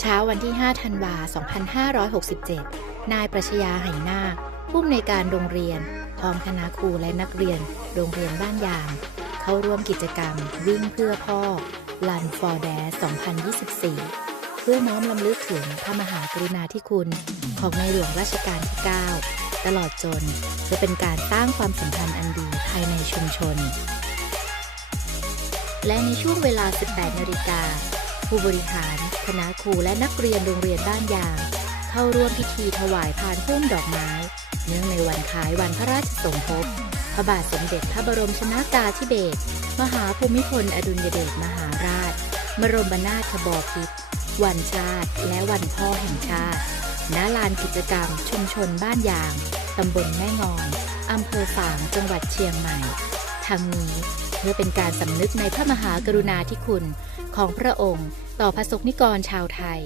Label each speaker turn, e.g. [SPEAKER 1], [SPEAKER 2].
[SPEAKER 1] เช้าวันที่ 5 ธันวา 2567 นายประชยาไหนาผู้อำนวยการโรงเรียน พร้อมคณะครูและนักเรียน โรงเรียนบ้านยางเข้าร่วมกิจกรรม วิ่งเพื่อพ่อ Run for Dad 2024 เพื่อน้อมลำลึกถึงพระมหากรุณาธิคุณ ของในหลวงรัชกาลที่ 9 ตลอดจนจะเป็นการสร้างความสัมพันธ์อันดีภายในชุมชน และในช่วงเวลา 18นาฬิกา ผู้บริหาร คณะครูและนักเรียนโรงเรียนบ้านยาง เข้าร่วมพิธีถวายพานพุ่มดอกไม้ เนื่องในวันคล้ายวันพระราชสมภพพระบาทสมเด็จพระบรมชนากาธิเบศรมหาภูมิพลอดุลยเดชมหาราช บรมนาถบพิตรวันชาติ และวันพ่อแห่งชาติณลานกิจกรรม ชุมชนบ้านยาง ตำบลแม่งอนอำเภอฝาง จังหวัดเชียงใหม่ ทั้งนี้เพื่อเป็นการสำนึกในพระมหากรุณาธิคุณ ของพระองค์ ต่อพระสงฆ์นิกรชาวไทย